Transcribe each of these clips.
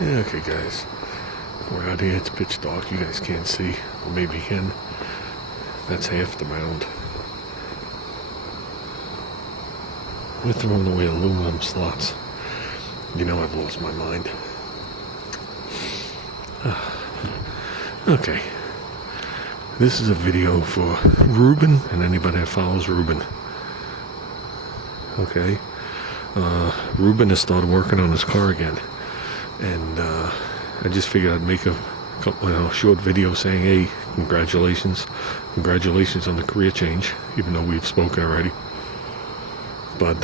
Yeah, okay, guys. We're out here. It's pitch dark. You guys can't see. Or maybe you can. That's half the mound. We're throwing away aluminum slots. You know I've lost my mind. Okay. This is a video for Ruben and anybody that follows Ruben. Okay. Ruben has started working on his car again. And I just figured I'd make a couple, short video saying, hey, congratulations on the career change, even though we've spoken already. But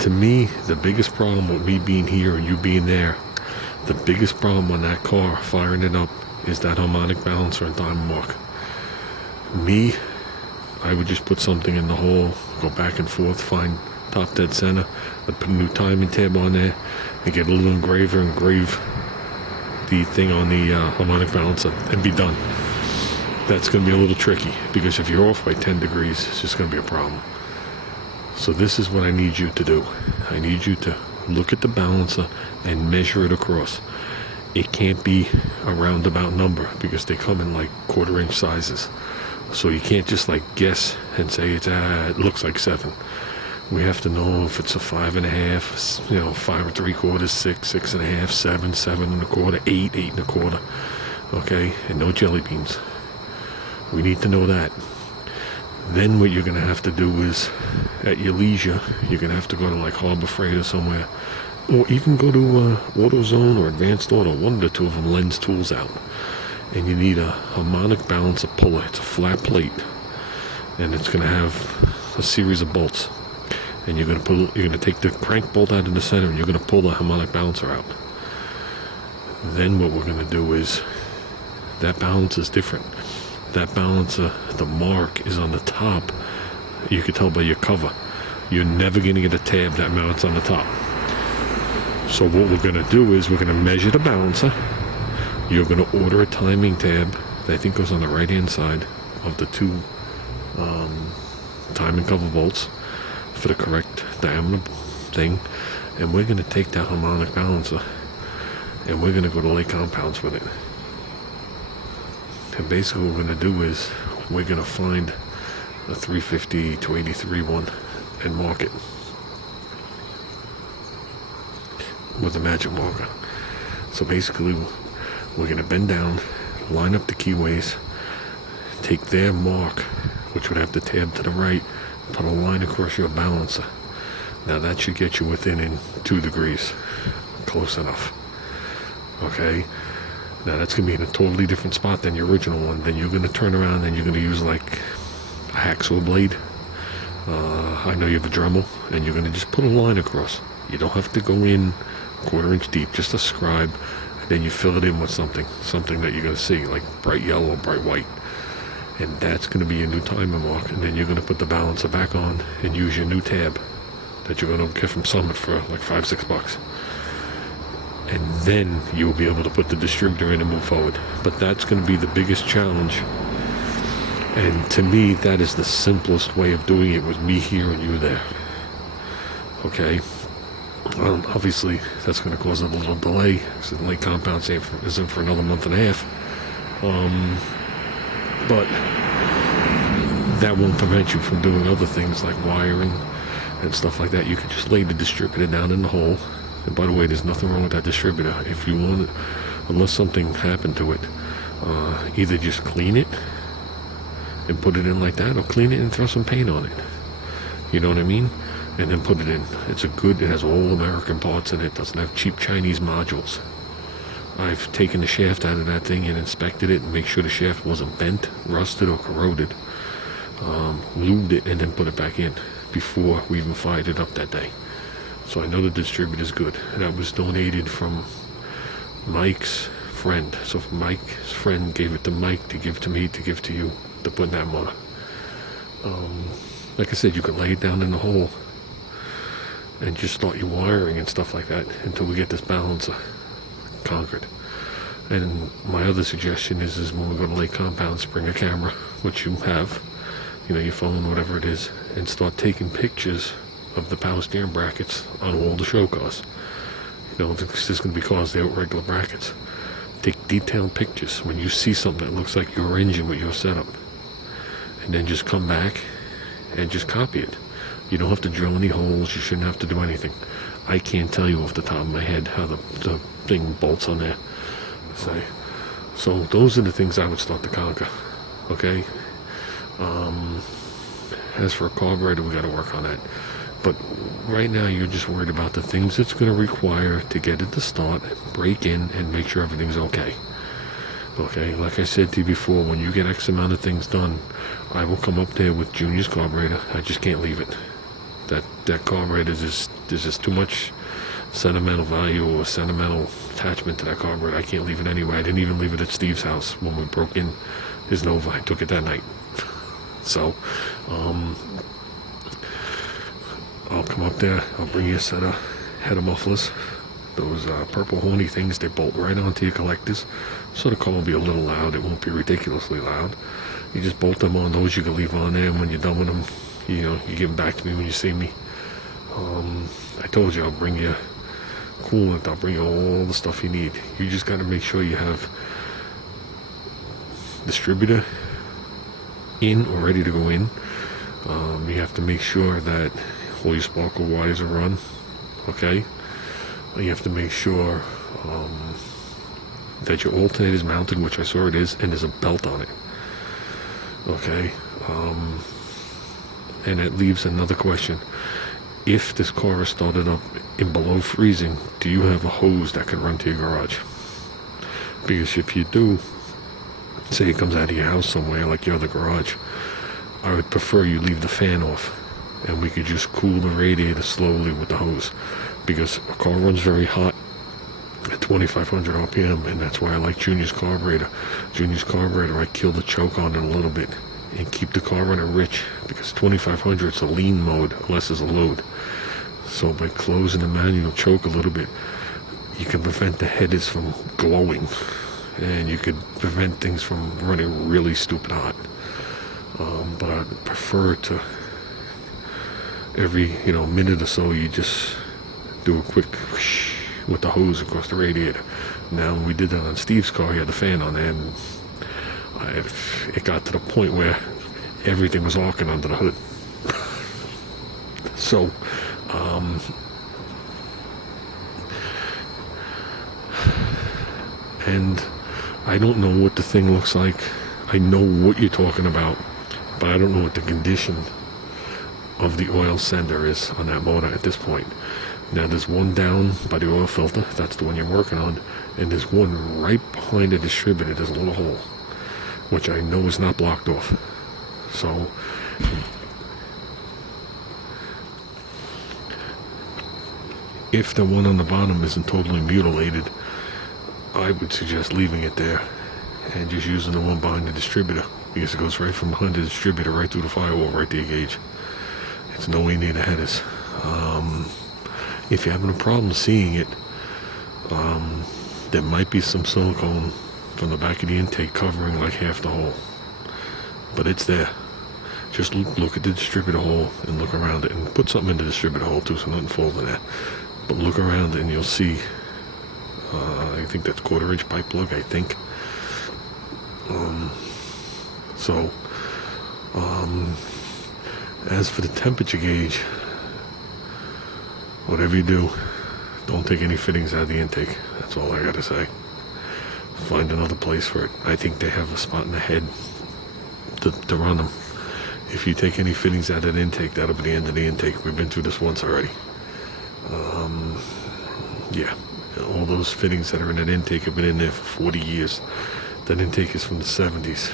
to me, the biggest problem with me being here and you being there, the biggest problem on that car, firing it up, is that harmonic balancer and diamond mark. Me, I would just put something in the hole, go back and forth, find top dead center, I'd put a new timing tab on there, and get a little engraver, engrave the thing on the harmonic balancer, and be done. That's going to be a little tricky, because if you're off by 10 degrees, it's just going to be a problem. So this is what I need you to do. I need you to look at the balancer and measure it across. It can't be a roundabout number, because they come in like 1/4 inch sizes. So you can't just like guess and say it looks like 7. We have to know if it's a 5.5, 5 3/4, 6, 6.5, 7, 7.25, 8, 8.25. Okay, and no jelly beans. We need to know that. Then what you're going to have to do is, at your leisure, you're going to have to go to like Harbor Freight or somewhere, or even go to AutoZone or Advanced Auto. One of the two of them lends tools out, and you need a harmonic balancer puller. It's a flat plate, and it's going to have a series of bolts. And you're going to take the crank bolt out of the center, and you're going to pull the harmonic balancer out. Then what we're going to do is, that balance is different. That balancer, the mark is on the top. You can tell by your cover. You're never going to get a tab that mounts on the top. So what we're going to do is we're going to measure the balancer. You're going to order a timing tab that I think goes on the right hand side of the two timing cover bolts for the correct diameter thing. And we're going to take that harmonic balancer and we're going to go to Lake Compounds with it. And basically what we're going to do is we're going to find a 350 to 83 one and mark it with a magic marker. So basically we're going to bend down, line up the keyways, take their mark, which would have the tab to the right, put a line across your balancer. Now that should get you within 2 degrees. Close enough. Okay? Now that's going to be in a totally different spot than your original one. Then you're going to turn around and you're going to use like a hacksaw blade. I know you have a Dremel, and you're going to just put a line across. You don't have to go in 1/4 inch deep, just a scribe, and then you fill it in with something that you're going to see, like bright yellow or bright white. And that's going to be your new timer mark. And then you're going to put the balancer back on and use your new tab that you're going to get from Summit for like $5-6. And then you'll be able to put the distributor in and move forward. But that's going to be the biggest challenge. And to me, that is the simplest way of doing it, with me here and you there. Okay? Obviously, that's going to cause a little delay, because the Lake Compounds isn't for another month and a half. But that won't prevent you from doing other things like wiring and stuff like that. You can just lay the distributor down in the hole. And by the way, there's nothing wrong with that distributor. If you want it, unless something happened to it, either just clean it and put it in like that, or clean it and throw some paint on it. You know what I mean? And then put it in. It has all American parts in it. Doesn't have cheap Chinese modules. I've taken the shaft out of that thing and inspected it and make sure the shaft wasn't bent, rusted, or corroded. Lubed it and then put it back in before we even fired it up that day. So I know the distributor's good. And that was donated from Mike's friend. So Mike's friend gave it to Mike to give to me, to give to you, to put in that motor. Like I said, you can lay it down in the hole and just start your wiring and stuff like that until we get this balancer conquered. And my other suggestion is when we go to Lake Compounds, bring a camera, which you have, your phone, whatever it is, and start taking pictures of the power steering brackets on all the show cars. You know, if there's going to be cars there with regular brackets. Take detailed pictures when you see something that looks like your engine with your setup. And then just come back and just copy it. You don't have to drill any holes. You shouldn't have to do anything. I can't tell you off the top of my head how the thing bolts on there. So those are the things I would start to conquer. Okay? As for a carburetor, we got to work on that. But right now, you're just worried about the things it's going to require to get it to start, break in, and make sure everything's okay. Okay, like I said to you before, when you get X amount of things done, I will come up there with Junior's carburetor. I just can't leave it. That carburetor, there's just too much sentimental value or sentimental attachment to that carburetor. I can't leave it anyway. I didn't even leave it at Steve's house when we broke in his Nova. I took it that night. So, I'll come up there. I'll bring you a set of header mufflers. Those purple horny things, they bolt right onto your collectors. So the car will be a little loud. It won't be ridiculously loud. You just bolt them on. Those you can leave on there, and when you're done with them, you know, you give them back to me when you see me. I told you I'll bring you coolant. I'll bring you all the stuff you need. You just got to make sure you have distributor in or ready to go in. You have to make sure that all your sparkle wires are run. Okay? You have to make sure that your alternator is mounted, which I saw it is, and there's a belt on it. Okay? And it leaves another question. If this car is started up in below freezing, do you have a hose that can run to your garage? Because if you do, say it comes out of your house somewhere, like your other garage, I would prefer you leave the fan off, and we could just cool the radiator slowly with the hose. Because a car runs very hot at 2,500 RPM, and that's why I like Junior's carburetor. Junior's carburetor, I kill the choke on it a little bit and keep the car running rich, because 2,500 it's a lean mode unless there's a load. So by closing the manual choke a little bit, you can prevent the headers from glowing, and you could prevent things from running really stupid hot. But I prefer to every minute or so you just do a quick whoosh with the hose across the radiator. Now when we did that on Steve's car, he had the fan on there, and it got to the point where everything was arcing under the hood. So and I don't know what the thing looks like. I know what you're talking about, but I don't know what the condition of the oil sender is on that motor at this point. Now there's one down by the oil filter, that's the one you're working on, and there's one right behind the distributor. There's a little hole, which I know is not blocked off. So if the one on the bottom isn't totally mutilated, I would suggest leaving it there and just using the one behind the distributor, because it goes right from behind the distributor right through the firewall right to your gauge. It's nowhere near the headers. If you're having a problem seeing it, there might be some silicone from the back of the intake covering like half the hole, but it's there. Just look at the distributor hole and look around it, and put something in the distributor hole too so nothing falls in there. But look around it and you'll see, I think that's 1/4 inch pipe plug, I think. As for the temperature gauge, whatever you do, don't take any fittings out of the intake. That's all I gotta say. Find another place for it. I think they have a spot in the head to run them. If you take any fittings out of the intake, that'll be the end of the intake. We've been through this once already. Yeah, all those fittings that are in that intake have been in there for 40 years. That intake is from the 70s.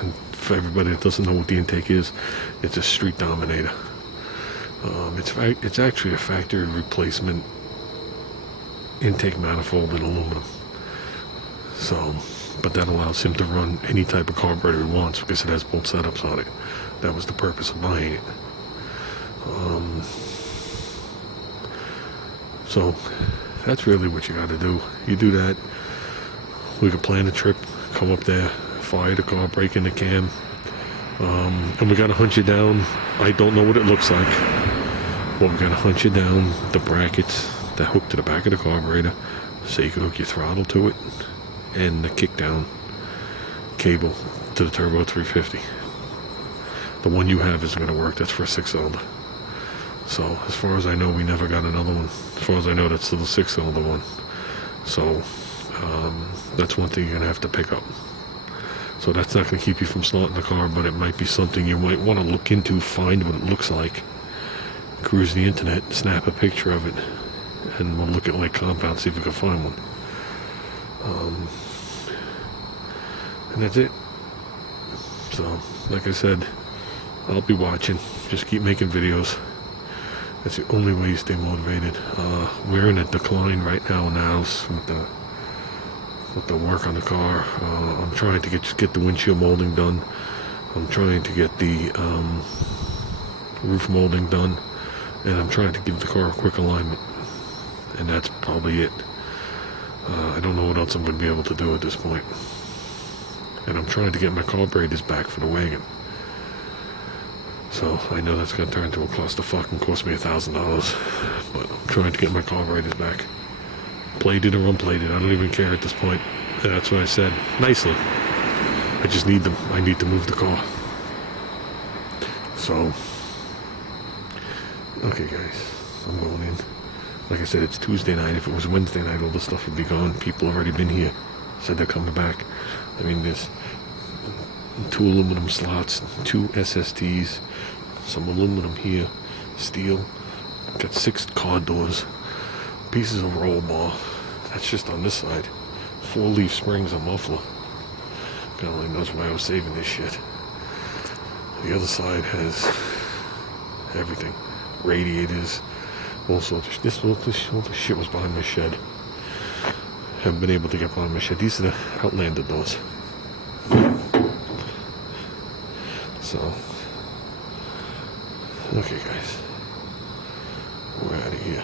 And for everybody that doesn't know what the intake is, it's a street dominator. It's actually a factory replacement intake manifold in aluminum. So, but that allows him to run any type of carburetor he wants because it has both setups on it. That was the purpose of buying it. So that's really what you got to do. You do that, we could plan a trip, come up there, fire the car, break in the cam, and we got to hunt you down. I don't know what it looks like. Well, we're gonna hunt you down the brackets that hook to the back of the carburetor, so you can hook your throttle to it, and the kickdown cable to the turbo 350. The one you have isn't gonna work. That's for a 6-cylinder. So as far as I know, we never got another one. As far as I know, that's still the 6-cylinder one. So that's one thing you're gonna have to pick up. So that's not gonna keep you from starting the car, but it might be something you might want to look into, find what it looks like, cruise the internet, snap a picture of it, and we'll look at like compound, see if we can find one. And that's it. So like I said, I'll be watching. Just keep making videos. That's the only way you stay motivated. We're in a decline right now in the house with the work on the car. I'm trying to get the windshield molding done. I'm trying to get the roof molding done, and I'm trying to give the car a quick alignment. And that's probably it. I don't know what else I'm going to be able to do at this point. And I'm trying to get my carburetors back for the wagon. So I know that's going to turn into a clusterfuck and cost me $1,000. But I'm trying to get my carburetors back. Plated or unplated, I don't even care at this point. And that's what I said. Nicely. I just need them. I need to move the car. So, okay guys, I'm going in. Like I said, it's Tuesday night. If it was Wednesday night, all this stuff would be gone. People already been here. Said they're coming back. I mean, there's 2 aluminum slots, 2 SSTs, some aluminum here, steel. Got 6 car doors, pieces of roll bar. That's just on this side. 4-leaf springs, a muffler. God only knows why I was saving this shit. The other side has everything. Radiators, all sorts of all this shit was behind my shed. Haven't been able to get behind my shed. These are the Outlander doors. So, okay guys, we're out of here.